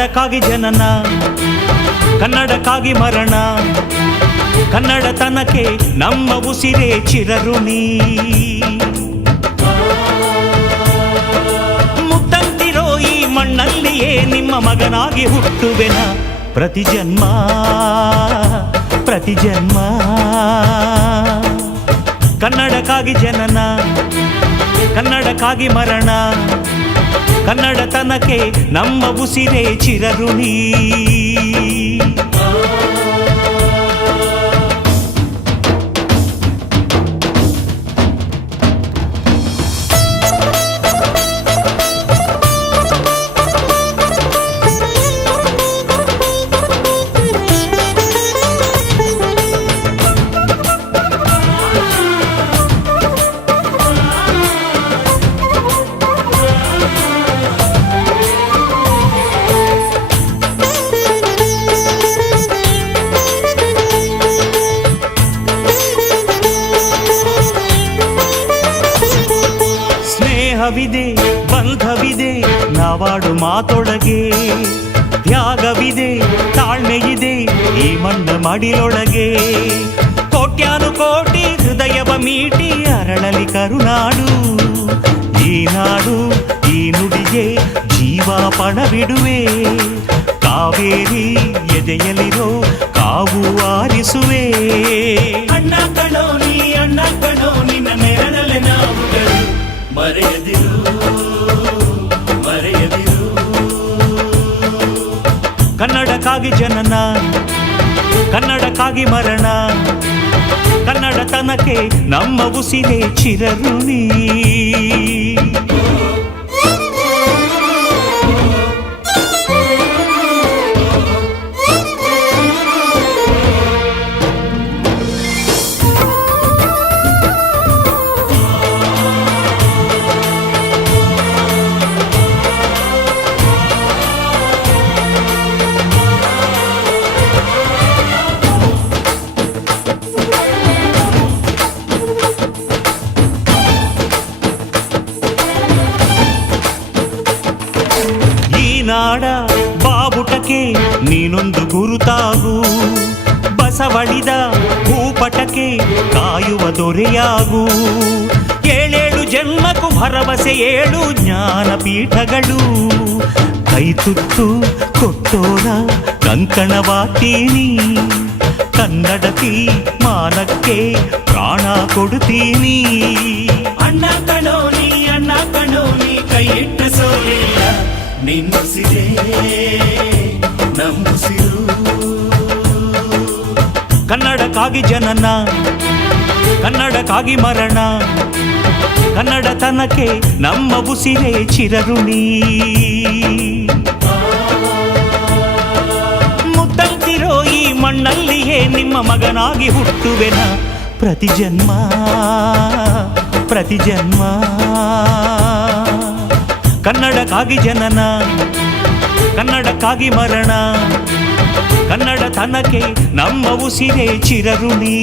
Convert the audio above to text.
ಕನ್ನಡಕ್ಕಾಗಿ ಜನನ, ಕನ್ನಡಕ್ಕಾಗಿ ಮರಣ, ಕನ್ನಡತನಕ್ಕೆ ನಮ್ಮ ಉಸಿರೇ ಚಿರಋಣಿ. ಮುತ್ತಂತಿರೋ ಈ ಮಣ್ಣಲ್ಲಿಯೇ ನಿಮ್ಮ ಮಗನಾಗಿ ಹುಟ್ಟುವೆನ, ಪ್ರತಿ ಜನ್ಮ ಪ್ರತಿ ಜನ್ಮ. ಕನ್ನಡಕ್ಕಾಗಿ ಜನನ, ಕನ್ನಡಕ್ಕಾಗಿ ಮರಣ, ಕನ್ನಡತನಕ್ಕೆ ನಮ್ಮ ಉಸಿರೇ ಚಿರಋಣಿ. ಸ್ನೇಹವಿದೆ, ಬಂಧವಿದೆ ನಾವಾಡು ಮಾತೊಳಗೆ, ತ್ಯಾಗವಿದೆ, ತಾಳ್ಮೆಯಿದೆ ಈ ಮಣ್ಣ ಮಡಿಲೊಳಗೆ. ಕೋಟ್ಯಾನು ಕೋಟಿ ಹೃದಯವ ಮೀಟಿ ಅರಳಲಿ ಕರುನಾಡು. ಈ ನಾಡು ಈ ನುಡಿಗೆ ಜೀವ ಪಣವಿಡುವೆ, ಕಾವೇರಿ ಎದೆಯಲಿರೋ ಕಾವು ಆರಿಸುವೆ. ಅಣ್ಣ ಕಣೋ ನೀ, ಅಣ್ಣ ಕಣೋ ನಿನ್ನ ನೆರಳಲೆ ನಾವುಗಳು, ಮರೆಯದಿರು ಮರೆಯದಿರು. ಕನ್ನಡಕ್ಕಾಗಿ ಜನನ, ಕನ್ನಡಕ್ಕಾಗಿ ಮರಣ, ಕನ್ನಡತನಕ್ಕೆ ನಮ್ಮ ಉಸಿರೇ ಚಿರಋಣಿ. ನಾಡ ಬಾವುಟಕ್ಕೆ ನೀನೊಂದು ಗುರುತಾಗು, ಬಸವಳಿದ ಭೂಪಟಕ್ಕೆ ಕಾಯುವ ದೊರೆಯಾಗು. ಏಳೇಳು ಜನ್ಮಕ್ಕೂ ಭರವಸೆ ಏಳು ಜ್ಞಾನಪೀಠಗಳು, ಕೈ ತುತ್ತು ಕೊಟ್ಟೋರ ಕಂಕಣವಾಗ್ತೀನಿ. ಕನ್ನಡತಿ ಮಾನಕ್ಕೆ ಪ್ರಾಣ ಕೊಡುತ್ತೀನಿ. ಅಣ್ಣ ಕಣೋ ನೀ, ಅಣ್ಣ ಕಣೋ ನೀ ಕೈ ಇಟ್ಟ ಸೋಲಿಲ್ಲ, ನಿನ್ನುಸಿರೇ ನಮ್ಮುಸಿರು. ಕನ್ನಡಕ್ಕಾಗಿ ಜನನ, ಕನ್ನಡಕ್ಕಾಗಿ ಮರಣ, ಕನ್ನಡತನಕ್ಕೆ ನಮ್ಮ ಉಸಿರೇ ಚಿರಋಣಿ. ಮುತ್ತಂತಿರೋ ಈ ಮಣ್ಣಲ್ಲಿಯೇ ನಿಮ್ಮ ಮಗನಾಗಿ ಹುಟ್ಟುವೆನ, ಪ್ರತಿ ಜನ್ಮ ಪ್ರತಿ ಜನ್ಮ. ಕನ್ನಡಕ್ಕಾಗಿ ಜನನ, ಕನ್ನಡಕ್ಕಾಗಿ ಮರಣ, ಕನ್ನಡತನಕ್ಕೆ ನಮ್ಮ ಉಸಿರೇ ಚಿರಋಣಿ.